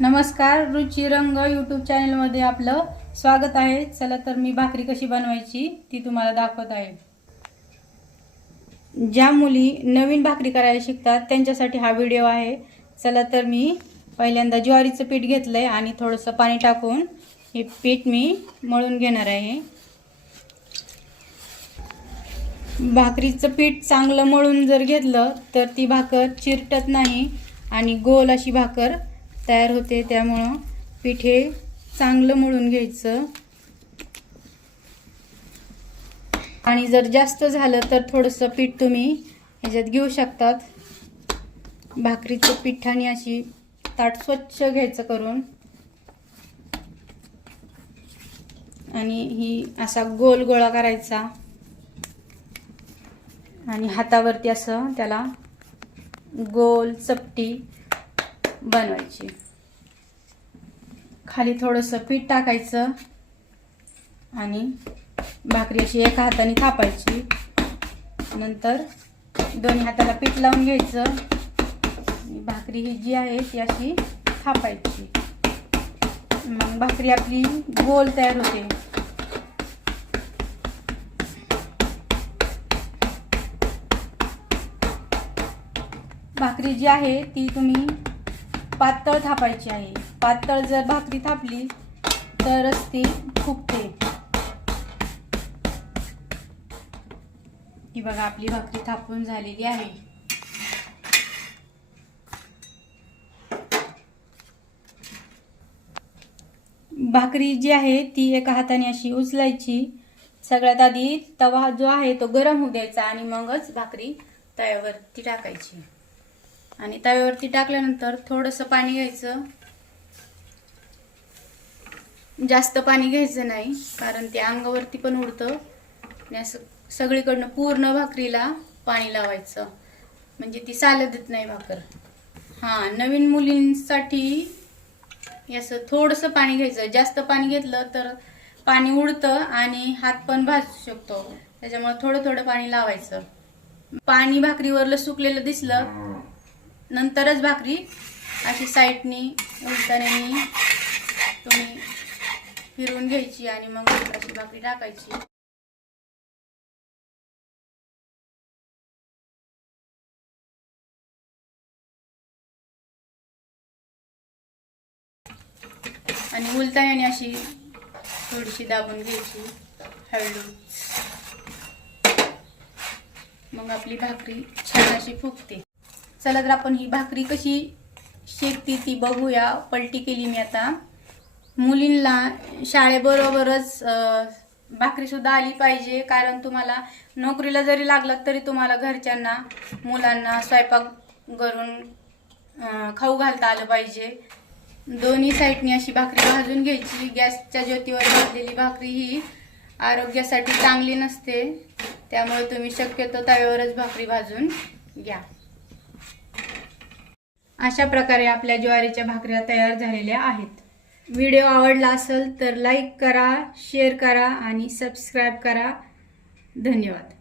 नमस्कार रुची रंग यूट्यूब चॅनलमध्ये आपलं स्वागत आहे. चला तर मी भाकरी कशी बनवायची ती तुम्हाला दाखवत आहे. ज्या मुली नवीन भाकरी करायला शिकतात त्यांच्यासाठी हा व्हिडिओ आहे. चला तर मी पहिल्यांदा ज्वारीचं पीठ घेतलं आहे आणि थोडंसं पाणी टाकून हे पीठ मी मळून घेणार आहे. भाकरीचं पीठ चांगलं मळून जर घेतलं तर ती भाकर चिरटत नाही आणि गोल अशी भाकर तयार होते त्यामुळं पीठ हे चांगलं मळून घ्यायचं. आणि जर जास्त झालं तर थोडंसं पीठ तुम्ही ह्याच्यात घेऊ शकतात. भाकरीचं पिठाने अशी ताट स्वच्छ घ्यायचं करून. आणि ही असा गोल गोळा करायचा. आणि हातावरती असं त्याला गोल चपटी बनवायची. खाली थोडंसं पीठ टाकायचं आणि भाकरी अशी एका हाताने थापायची. नंतर दोन्ही हाताला पीठ लावून घ्यायचं. भाकरी ही जी आहे ती अशी थापायची. मग भाकरी आपली गोल तयार होते. भाकरी जी आहे ती तुम्ही पातळ थापायची आहे. पातळ जर भाकरी थापली तरच ती फुगते. ही बघा आपली भाकरी थापून झालेली आहे. भाकरी जी आहे ती एका हाताने अशी उचलायची. सगळ्यात आधी तवा जो आहे तो गरम होऊ द्यायचा आणि मगच भाकरी तव्यावरती टाकायची. आणि तव्यावरती टाकल्यानंतर थोडंसं पाणी घ्यायचं. जास्त पाणी घ्यायचं नाही कारण ते अंगावरती पण उडतं. आणि असं सगळीकडनं पूर्ण भाकरीला पाणी लावायचं. म्हणजे ती सालं देत नाही भाकर. हां नवीन मुलींसाठी असं थोडंसं पाणी घ्यायचं. जास्त पाणी घेतलं तर पाणी उडतं आणि हात पण भाजू शकतो. त्याच्यामुळे थोडं थोडं पाणी लावायचं. पाणी भाकरीवरलं सुकलेलं दिसलं नंतरच भाकरी. अशी साईडनी उलटाने तुम्ही फिरवून घ्यायची आणि मग अशी भाकरी टाकायची. आणि उलताण्याने अशी थोडीशी दाबून घ्यायची हळू मग आपली भाकरी छान अशी फुगते. चला तर आपण ही भाकरी कशी शेकती ती बघूया. पलटी केली मी आता. मुलींना शाळेबरोबरच भाकरीसुद्धा आली पाहिजे. कारण तुम्हाला नोकरीला जरी लागलात तरी तुम्हाला घरच्यांना मुलांना स्वयंपाक करून खाऊ घालता आलं पाहिजे. दोन्ही साईडनी अशी भाकरी भाजून घ्यायची. गॅसच्या ज्योतीवर भाजलेली भाकरी ही आरोग्यासाठी चांगली नसते. त्यामुळे तुम्ही शक्यतो तव्यावरच भाकरी भाजून घ्या. अशा प्रकारे आपल्या ज्वारीच्या भाकऱ्या तयार झालेल्या आहेत. व्हिडिओ आवडला असेल तर लाईक करा शेअर करा आणि सबस्क्राईब करा. धन्यवाद.